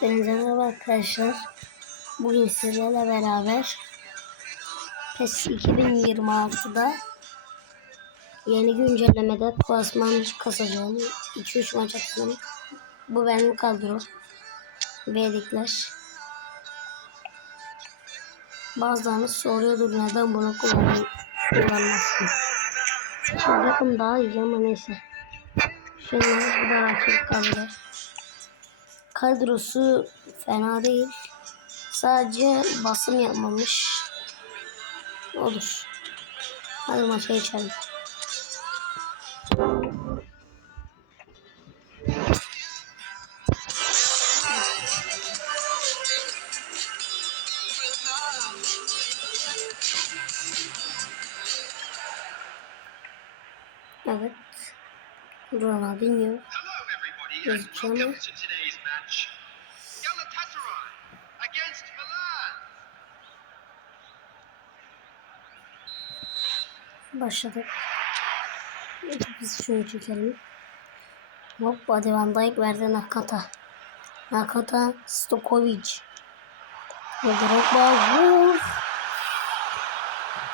Hepinize merhaba arkadaşlar. Bugün sizlerle beraber PES 2026'da yeni güncellemede klasman kasacağım. 2-3 maç atacağım. Bu benim kadro. Vedikler. Bazılarınız soruyordur neden bunu kullan kullanmazsın. Bakın daha iyi ama neyse. Şimdi bu da rakip kaldı. Kadrosu fena değil. Sadece basım yapmamış. Olur. Hadi maça geçelim. Evet. Ronaldinho. Gözüküyor mu? Başladık. Biz şunu çekelim. Hop hadi Van Dijk verdi Nakata. Nakata Stokovic. Drogba vur.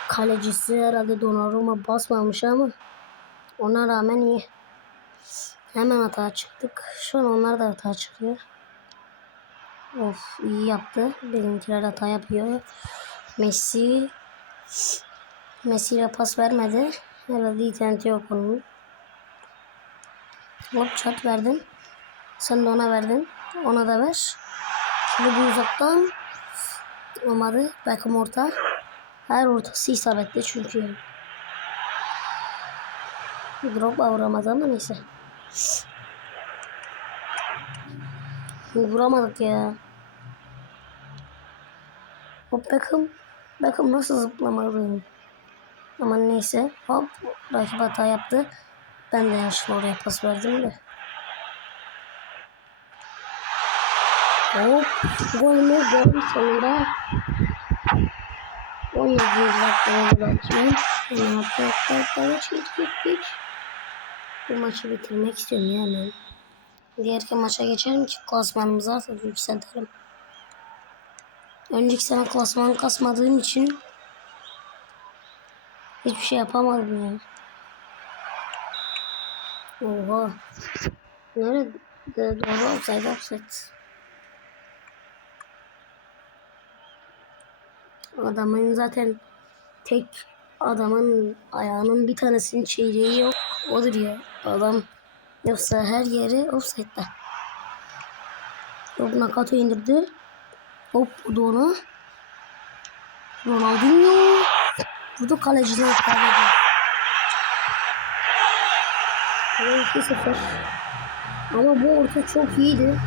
Kalecisi herhalde Donnarumma basmamış ama ona rağmen iyi. Hemen hata çıktık. Şu an onlar da hata çıkıyor. Of iyi yaptı. Bizimkiler hata yapıyor. Messi Messi'ye pas vermedi. Herhalde interneti yok onun. Hop çat verdin. Sen de ona verdin. Ona da ver. Şimdi bu uzaktan olmadı. Beckham orta. Her ortası isabetli çünkü. Drogba vuramadı ama neyse. Vuramadık ya. Hop Beckham. Beckham nasıl zıplamadı? Ama neyse. Hop. Rakip hata yaptı. Ben de yaşlı oraya pas verdim de. Hop. Gol mü? Gol sonunda. 17. dakikada gol atıyor. Hemen hatta hatta hatta geç geç geç geç. Bu maçı bitirmek istiyorum ya hemen. Diğer maça geçelim ki klasmanımızı artık yükseltelim. Önceki sene klasman kasmadığım için hiçbir şey yapamadım ya. Oha. Nerede? Doğru offside offside. Adamın zaten tek adamın ayağının bir tanesinin çeyreği yok. Odur ya. Adam yoksa her yeri offside'da. Hop Nakato indirdi. Hop bu da ona. Ronaldinho. Vurdu kalecine kalede. 2-0. Ama bu orta çok iyiydi.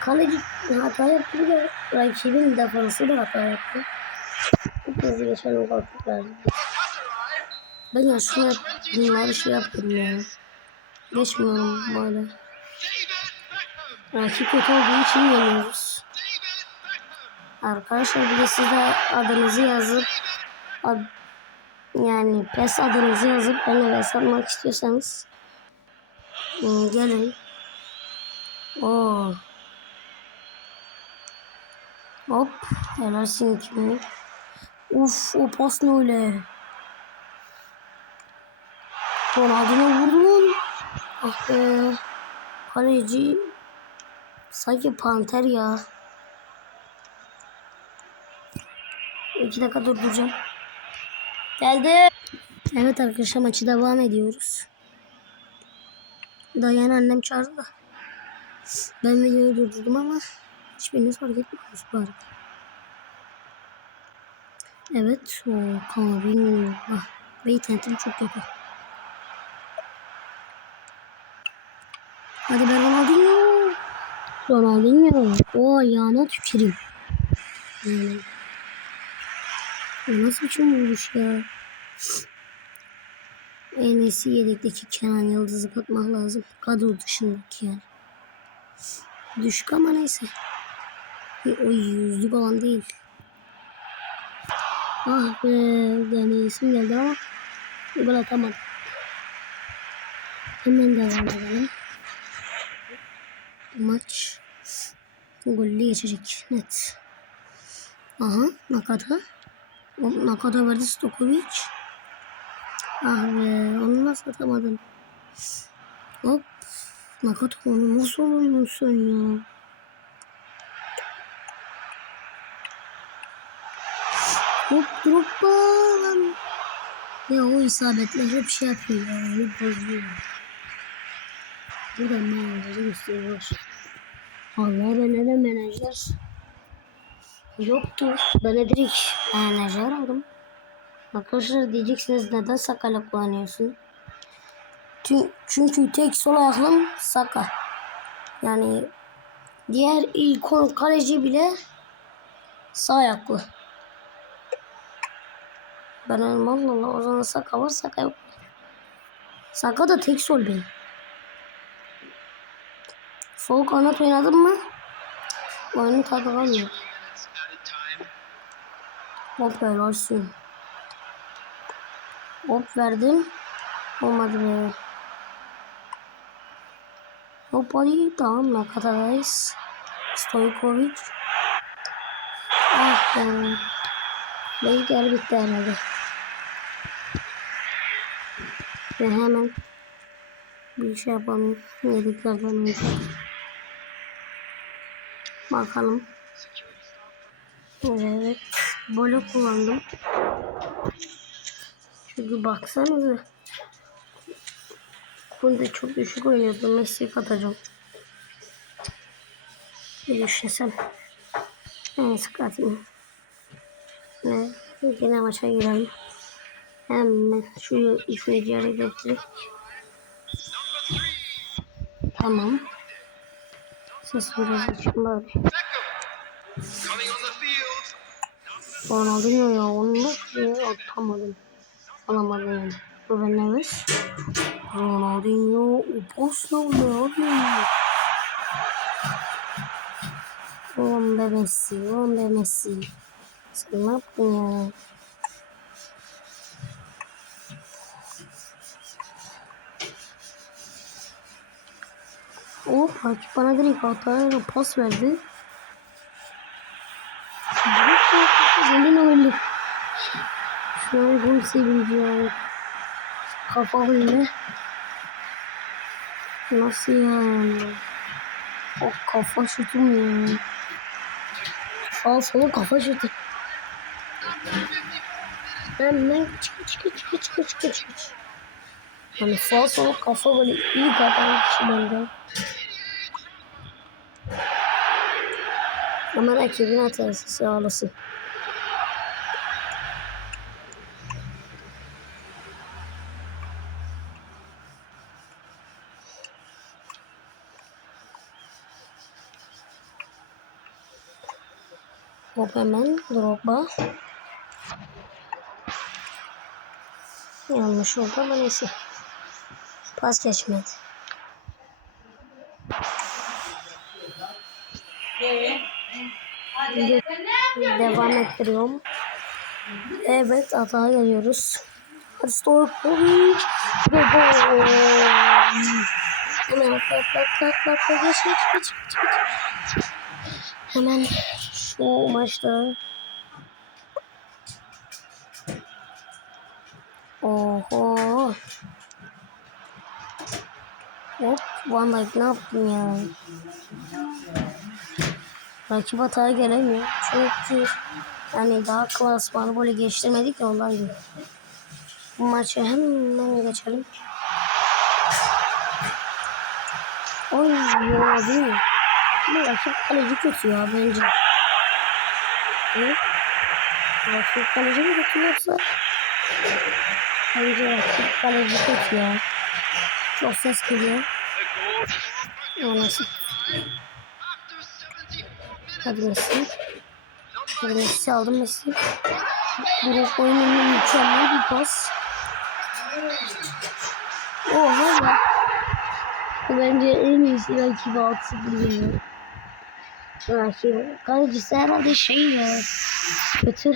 Kaleci hata yaptı bir de rakibin defansı da hata yaptı. Çok hızlı geçen o kalktıklar. Ben ya şuna bunları şey yaptım ya. Geçmiyorum böyle. Rakip kötü olduğu için yeniyoruz. Arkadaşlar bir de siz adınızı yazıp ad, yani PES adınızı yazıp benimle vs atmak istiyorsanız hmm, gelin. Oo. Hop. Helalsin kimi. Uf o pas ne öyle. Ronaldinho vurdu lan. Ah be. Kaleci sanki panter ya. İki dakika durduracağım. Geldi. Evet arkadaşlar maçı devam ediyoruz. Dayan annem çağırdı da. Ben videoyu durdurdum ama hiçbiriniz fark etmiyorsunuz bari. Evet o Kamavinho. Ah, ve internetim çok kötü. Hadi ben Ronaldinho. Ronaldinho. O ayağına tüküreyim. Yani. Bu nasıl biçim vuruş ya? En iyisi yedekteki Kenan Yıldız'ı katmak lazım. Kadro dışındaki yani. Düşük ama neyse. E, O yüzlük olan değil. Ah be. Yani isim geldi ama gol atamadım. Hemen devam edelim. Maç Gollü geçecek net. Aha Nakata. O, Nakata verdi Stokovic. Ah be onu nasıl atamadın? Hop. Nakata onu nasıl oynuyorsun ya? Hop droppa lan. Ya o isabetle hep şey yapıyor ya. Beni bozuyor. Burada menajeri gösteriyor. Allah ben neden menajer? Yoktur. De direkt menajer aldım. Arkadaşlar diyeceksiniz neden Saka'yla kullanıyorsun? Çünkü, tek sol ayaklım Saka. Yani diğer ilk kaleci bile sağ ayaklı. Ben Allah o zaman Saka var Saka yok. Saka da tek sol benim. Sol kanat oynadım mı? Oyunun tadı kalmıyor. Hop ver olsun. Hop verdim. Olmadı be. Hop hadi tamam Nakata'dayız. Stojkovic. Ah be. Belki yer bitti herhalde. Ve hemen bir şey yapalım. Yediklerden önce. Bakalım. Evet. Böyle kullandım. Çünkü baksanıza. Bunda çok düşük oynuyordum. Messi'yi katacağım. Bir düşünsem. Neyse katayım. Ne? Yine maça girelim. Hemen şu ikinci yere getirip. Tamam. Ses biraz açayım bari. Ronaldinho ya onu nasıl atamadım. Alamadım yani. Ruben Neves. Ronaldinho. O pas ne oluyor abi? Oğlum be Messi. Oğlum be Messi. Sen ne yaptın ya? Oh, rakip bana direkt hataya pas verdi. Golün öyle. Gol sevinci yani. Kafa golüne. Nasıl yani? O kafa şutum ya. Sağ sola kafa şutu. Hemen çıkı çıkı çıkı çıkı çıkı çıkı. Hani sağ sola kafa golü iyi atan kişi bende. Ama rakibin hatası sağ Hop hemen Drogba. Yanlış oldu ama neyse. Pas geçmedi. Devam ettiriyorum. Evet atağa geliyoruz. Stojkovic. Ve gol. Hemen atla atla atla atla geç geç geç geç geç. Hemen şu maçta Oho. Hop Van Dijk ne yaptın ya? Rakip hataya gelemiyor. Çünkü yani daha klasmanı böyle geliştirmedik ya ondan gibi. Bu maçı hemen geçelim. Oy ya değil mi? Bu rakip kaleci kötü ya bence. Evet. Rakip kaleci mi kötü yoksa? Bence rakip kaleci kötü ya. Çok ses geliyor. The goal. O nasıl? After 74 minutes. Hadi Messi. Hadi Messi aldım Messi. Grup oyununda mükemmel bir pas. Oha ya. Bu bence en iyisi rakibi 6-0 geliyor. Rakibi. Kalecisi herhalde şey ya. Kötü.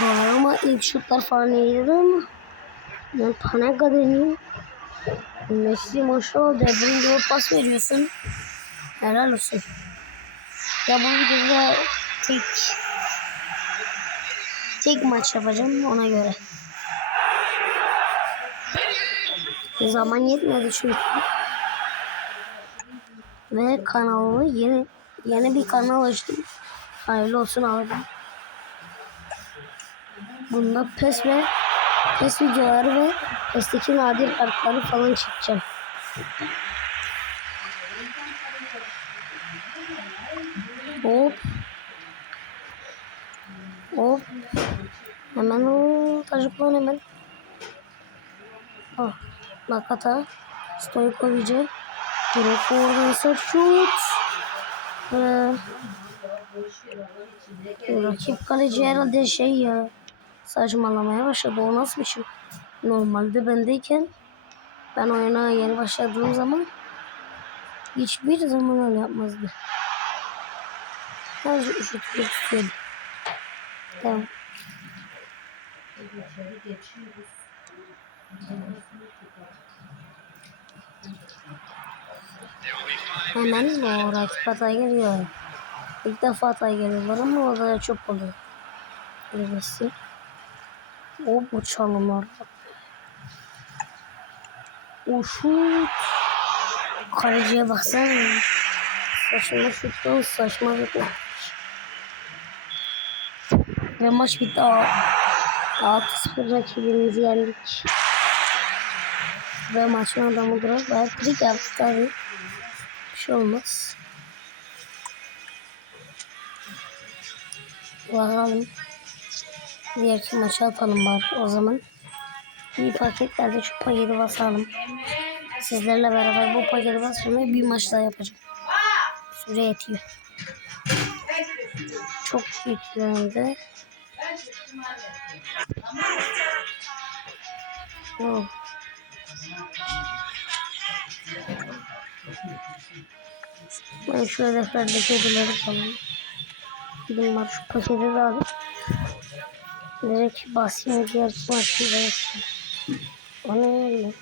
Doğru ama ilk şutlar falan iyiydi ama. Yani Panenka deniyor. Messi maşallah De Bruyne gibi pas veriyorsun. Helal olsun. Ya bu videoda tek tek maç yapacağım ona göre. Zaman yetmedi çünkü. Ve kanalı yeni yeni bir kanal açtım. Hayırlı olsun abi. Bunda PES ve PES videoları ve PES'teki nadir kartları falan çekeceğim. Hop. Hop. Hemen o çocuklar hemen. Oh. Nakata. Stojkovic'e. Direkt oradan ise şut. Ve rakip kaleci herhalde şey ya saçmalamaya başladı. O nasıl bir şey? Normalde bendeyken ben oyuna yeni başladığım zaman hiçbir zaman öyle yapmazdı. Sadece üşütmek istiyordu. Tamam. Hemen o rakip hataya geliyor. İlk defa hataya geliyorlar ama orada da çok oluyor. Birisi. O bu çalımlar. O şut. Kaleciye baksana. Saçma şuttan saçma gol. Ve maç bitti. 6-0 rakibimizi yendik. Ve maçın adamı Grok. Belki trik yaptı tabii. Bir şey olmaz. Bakalım. Diğerki maçı atalım bari o zaman. İyi paketlerde şu paketi basalım. Sizlerle beraber bu paketi ve bir maç daha yapacağım. Süre yetiyor. Çok yüklendi. Oh. Ben şu hedeflerdeki ödülleri falan. Bunlar şu paketi de alıp direkt basayım diğer maçı da O ne öyle?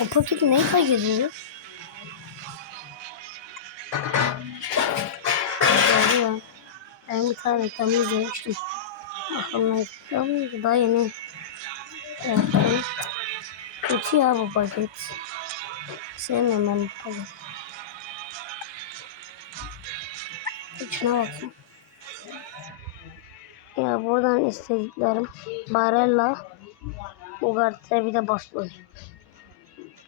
O paketi neyi paketiyor? Doğru ya. Ben bir tane reklamı izlemiştim. Gitti ama daha yeni. yaptım. Kötü ya bu paket. Sevmiyorum ben bu paket. İçine bakayım. Ya buradan istediklerim Barella, Ugarte bir de Boston.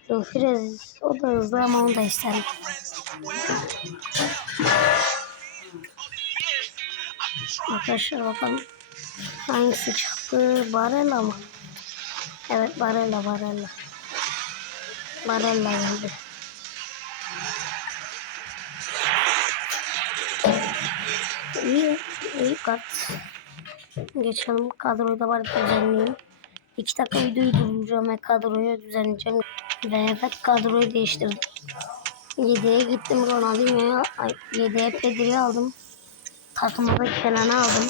Dumfries o da hızlı ama onu da isterim. Arkadaşlar bakalım hangisi çıktı? Barella mı? Evet Barella Barella. Barella geldi. İyi, iyi kart. Geçelim kadroyu da bari düzenleyeyim. İki dakika videoyu durduracağım ve kadroyu düzenleyeceğim. Ve evet kadroyu değiştirdim. 7'ye gittim Ronaldinho'ya, 7'ye Pedri'yi aldım. Takımda Kenan'ı aldım.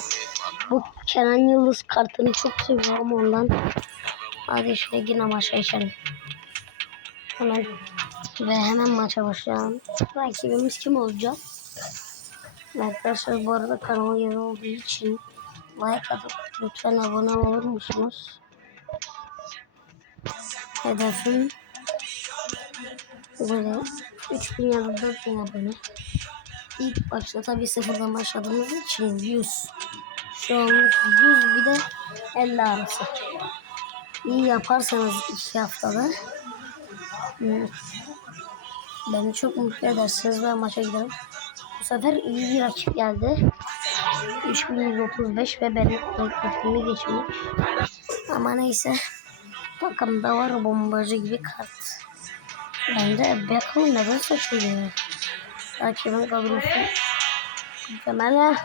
Bu Kenan Yıldız kartını çok seviyorum ondan. Hadi şöyle yine maça geçelim. Hemen ve hemen maça başlayalım. Rakibimiz kim olacak? Arkadaşlar bu arada kanala yeni olduğu için like atıp lütfen abone olur musunuz? Hedefim böyle 3000 ya da 4000 abone. İlk başta tabii sıfırdan başladığımız için 100. Şu anlık 100 bir de 50 arası. İyi yaparsanız iki haftada beni çok mutlu edersiniz ve maça giderim. Bu sefer iyi bir rakip geldi. 3135 ve benim beklediğimi geçmiş. Ama neyse. Takımda var bombacı gibi kart. Bence Beckham neden seçiliyor? Rakibin kadrosu mükemmel.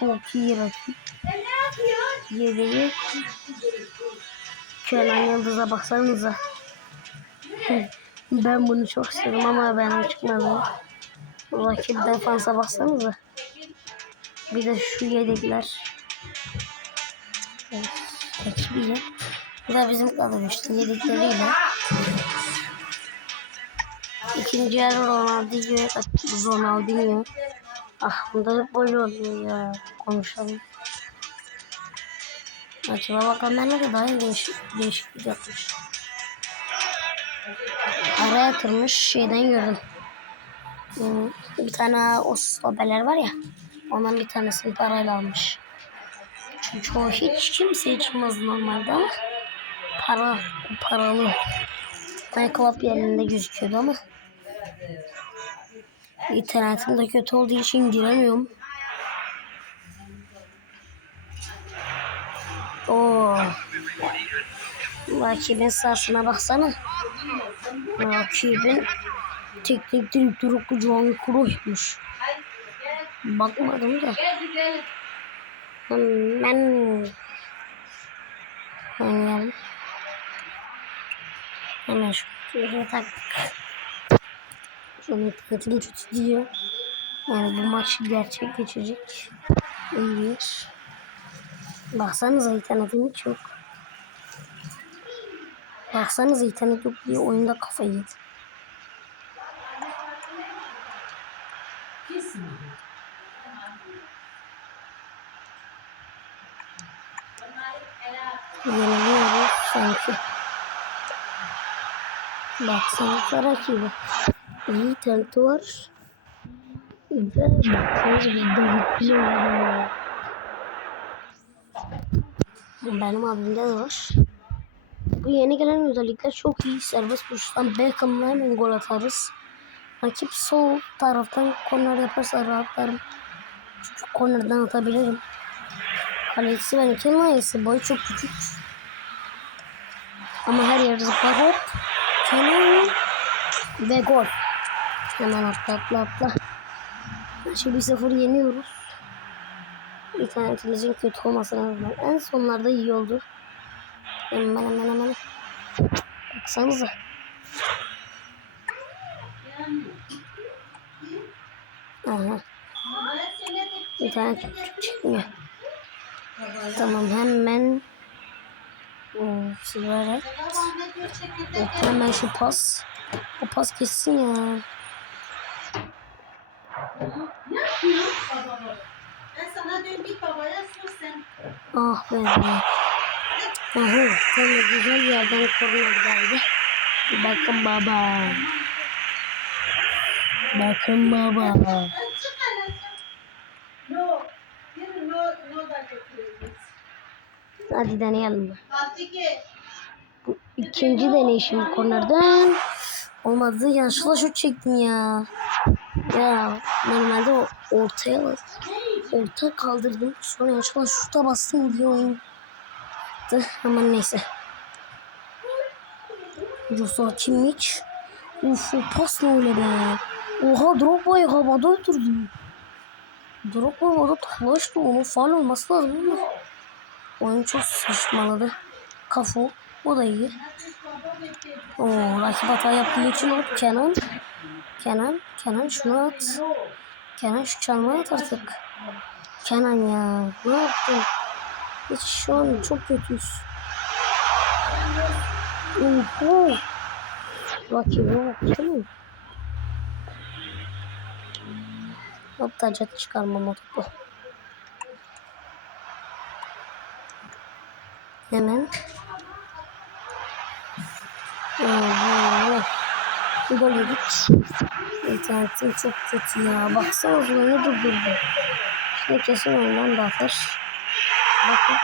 Çok iyi rakip. Kenan Yıldız'a baksanıza. ben bunu çok istedim ama benim çıkmadı. Rakip defansa baksanıza. Bir de şu yedekler. Rakibi ya. Bu da bizim kadro işte yedikleriyle. İkinci yarı Ronaldinho'ya katıldı. Ronaldinho. Ah bunda hep böyle oluyor ya. Konuşalım. Bakalım ben ne daha değişik, değişiklik yapmış. Araya yatırmış şeyden gördüm. Hmm, Bir tane o haberler var ya. Ondan bir tanesini parayla almış. Çünkü o hiç kimse içmez normalde ama para paralı. Club yerinde gözüküyordu ama internetim de kötü olduğu için giremiyorum. Oo. Rakibin sahasına baksana. Rakibin teknik direktörü Johan Cruyff'muş. Bakmadım da. Hemen oynayalım. Hemen taktık. Şu an internetim kötü diyor. Yani bu maç gerçek geçecek. İyi bir. Baksanıza internetim hiç yok. Baksanıza internet yok diye oyunda kafayı yedi. Yeniliyoruz sanki. Baksanıza rakibi. İyi interneti var. Ve baksanıza bizde güzel oluyor. Benim abimde de var. Bu yeni gelen özellikler çok iyi. Serbest vuruştan Beckham'la hemen gol atarız. Rakip sol taraftan korner yaparsa rahatlarım. Çünkü kornerden atabilirim. Kalecisi benim Kenan boyu çok küçük. Ama her yerde zıplar hop. Kenan ve gol. Hemen atla atla atla. Şimdi 1-0 yeniyoruz. İnternetimizin kötü olmasına rağmen en sonlarda iyi oldu. Hemen hemen hemen. Baksanıza. Aha. İnternet çekmiyor. Tamam hemen. Silverek. Evet, hemen şu pas. O pas kessin ya. Ben sana diyorum git babaya sor sen. Ah be. Aha, tam da güzel yerden korner geldi. Bakın baba. Bakın baba. Ben. Bir. Hadi deneyelim. Bu ikinci deneyişim kornerden. Olmadı. Yanlışlıkla şut çektim ya. Ya normalde ortaya orta kaldırdım. Sonra yanlışlıkla şuta bastım diye oyun. Ama neyse. Joshua Kimmich. Uf o pas ne öyle be. Oha Drogba'yı havada öldürdü. Drogba havada taklaştı. Onun faal olması lazım ama. Oyun çok saçmaladı. Kafu. O da iyi. Oo, rakip hata yaptığı için hop Kenan. Kenan. Kenan şunu at. Kenan şu çalmayı at artık. Kenan ya. Ne yaptın? Hiç şu an çok kötüyüz. Oho. Rakibe bak değil mi? Hop tacat çıkarmam topu. Hemen. Oho. Gol yedik. İnternetim çok kötü ya. Baksana oyunu durdurdu. Şimdi kesin oyundan da atar. Bakın.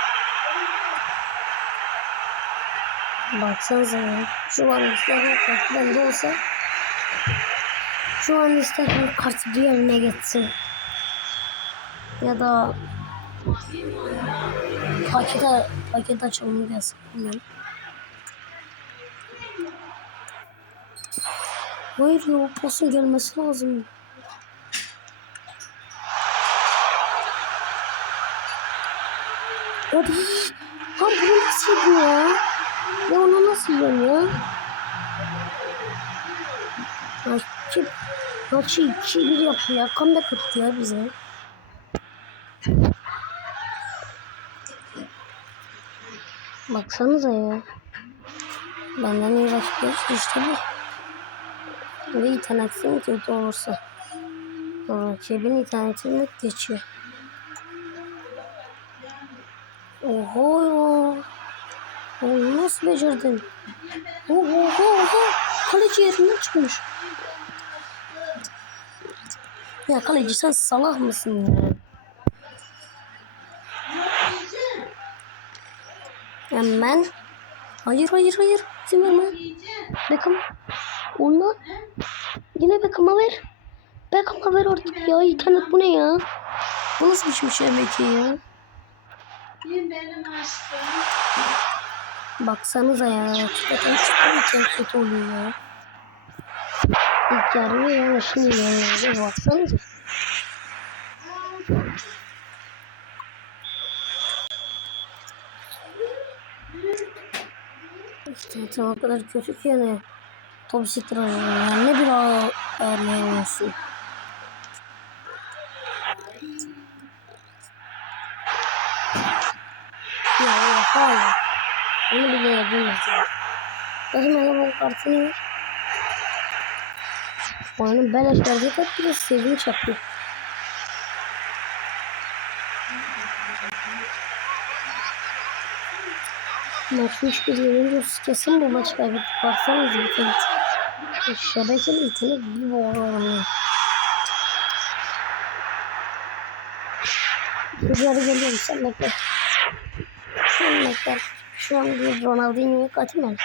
Baksanıza ya. Şu an istersen kartı bende olsa şu an istersen kartı diğerine geçsin. Ya da paket, paket açılımı gelsin. Bilmiyorum. Hayır ya o pasın gelmesi lazım. Hadi. Ha bunu nasıl yedin ya? Ya onu nasıl yiyorsun ya? Rakip maçı 2-1 yapıyor ya. Comeback attı ya bize. Baksanıza ya. Benden iyi rakipler işte bu. Ve internetin kötü olursa. Rakibin internetini geçiyor. Oho ya. Oğlum nasıl becerdin? Oho oho oho. Kaleci yerinden çıkmış. Ya kaleci sen salak mısın ya? Hemen. Hayır hayır hayır. Verme. Beckham. Onunla. Yine Beckham'a ver. Beckham'a ver artık ya. İnternet bu ne ya? Bu nasıl bir şey ya? Kim benim aşkım? Baksanıza ya. Hakikaten çıkarken kötü oluyor ya. İlk yarı yani şimdi yerlerde baksanıza. İşte o kadar kötü ki yani. Top siktir oynuyor. Yani ne bir ağ ayarlayamıyorsun. Ya ya. Onu bile yapamazsın. Bakın ona bu kartını ver. Oyunun beleş verdiği kart bile sevdiğini çaktı. Maç 3-1 yeniliyoruz. Kesin bu maçı kaybettik. Baksanıza internet. Şebekeli internet bir boğalarım ya. Rüzgarı geliyorum sen bekle. Sen bekle. Şu an bir Ronaldinho'yu katayım ben.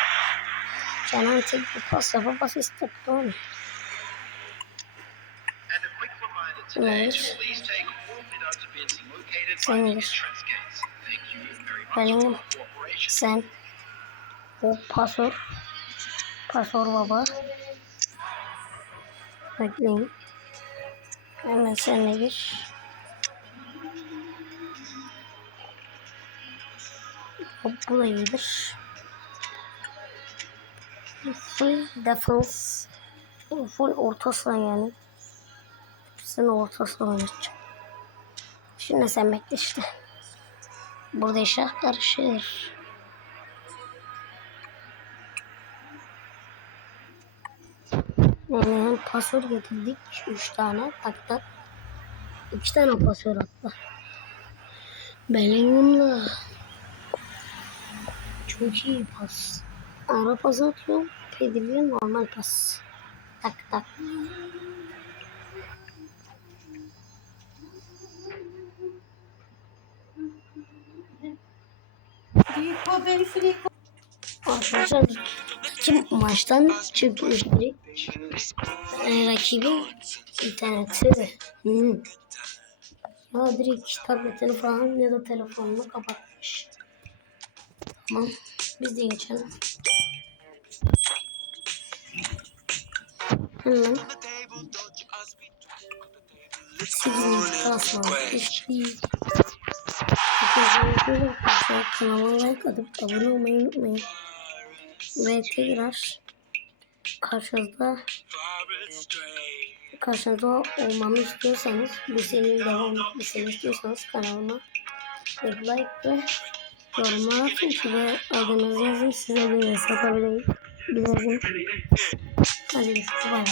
Canan tek bir pas yapıp pas reminder today Evet. Sen gir. entrance sen. O pasör. Pasör baba. Bekleyin. Hemen sen gir Hop, bu da iyidir. Full defense. Full orta saha yani. Hepsini orta saha oynatacağım. Şimdi sen bekle işte. Burada işler karışır Hem pasör getirdik. Üç tane tak tak. İki tane pasör hatta. Bellingham'la çok iyi pas. Ara pas atıyor. Pedri normal pas. Tak tak. Arkadaşlar kim maçtan çıkmış direkt. Yani rakibin interneti. Hmm. Ya direkt tabletini falan ya da telefonunu kapatmış. Tamam. Biz de geçelim. Hemen. 8. klasman geçti. Hepinize kanalıma like abone olmayı unutmayın. Ve tekrar karşınızda karşınızda olmamı istiyorsanız bu serinin devam etmesini istiyorsanız kanalıma like ve yorumlar atın ki ve adınızı yazın size bir hesap atabileyim. Bilezim. Hadi görüşürüz. Bay.